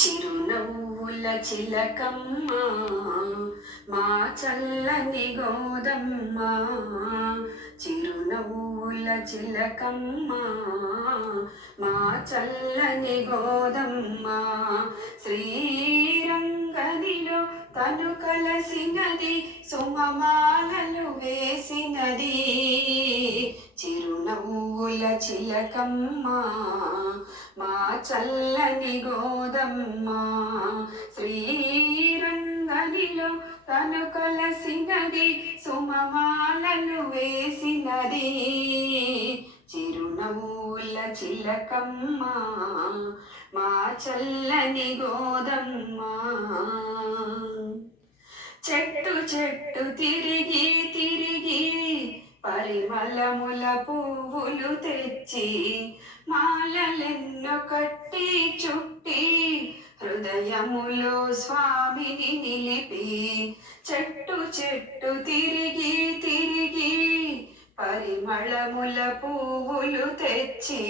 చిరునవ్వుల చిలకమ్మ మా చల్లని గోదమ్మ, చిరునవ్వుల చిలకమ్మ మా చల్లని గోదమ్మ. శ్రీరంగనిలో తను కలసినది, సుమమాలలు వేసినది, చిరునవ్వుల చిలకమ్మ మా చల్లని గోదమ్మ. శ్రీరంగనిలో తను కలసినది, సుమమాలలు వేసినది, చిరునవ్వుల చిలకమ్మ మా చల్లని గోదమ్మ. చెట్టు చెట్టు తిరిగి తిరిగి పరిమళముల పువ్వులు తెచ్చి, మాలలెన్నో కట్టి చుట్టి, హృదయములో స్వామిని నిలిపి. చెట్టు చెట్టు తిరిగి తిరిగి పరిమళముల పువ్వులు తెచ్చి,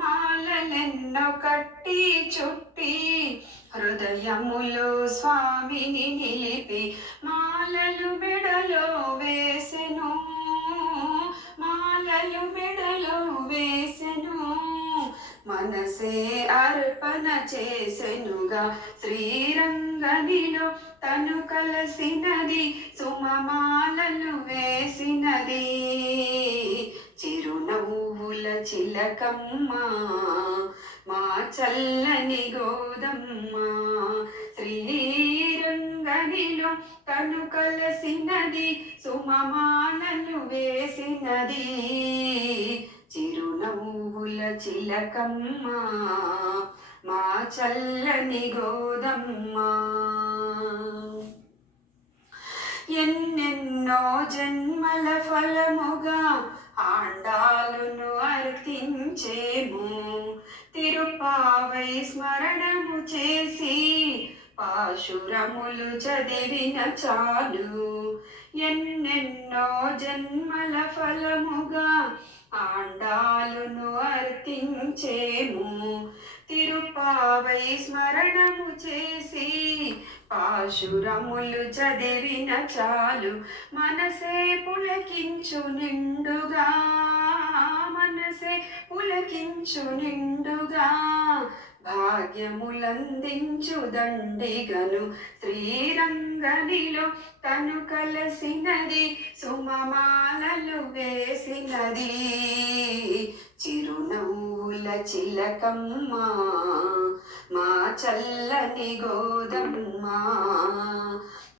మాలలెన్నో కట్టి చుట్టి, హృదయములో స్వామిని నిలిపి. మాలలు మెడలో వేసెను, మాలలు మెడలో వేసెను, మనసే అర్పణ చేసెనుగా. శ్రీరంగనిలో తను కలసినది, సుమమాలలు వేసినది, చిరునవ్వుల చిలకమ్మ మా చల్లని గోదమ్మ. శ్రీరంగనిలో తను కలసినది, సుమమాలలు వేసినది, చిరునవ్వుల చిలకమ్మ మా చల్లని గోదమ్మ. ఎన్నెన్నో జన్మల ఫలముగా ఆండాలును అర్పించేము, తిరుపావై స్మరణము చేసి పాశురములు చదివిన చాలు. ఎన్నెన్నో జన్మల ఫలముగా ఆండాలును అర్పించేము, తిరుపావై స్మరణము చేసి పాశురములు చదివిన చాలు. మనసే పులకించు నిండుగా, మనసే పులకించు నిండుగా, భాగ్యములందించు దండిగను. శ్రీరంగనిలో తను కలసినది, సుమమాలలు వేసినది, చిరునవ్వుల చిలకమ్మ మా చల్లని గోదమ్మ.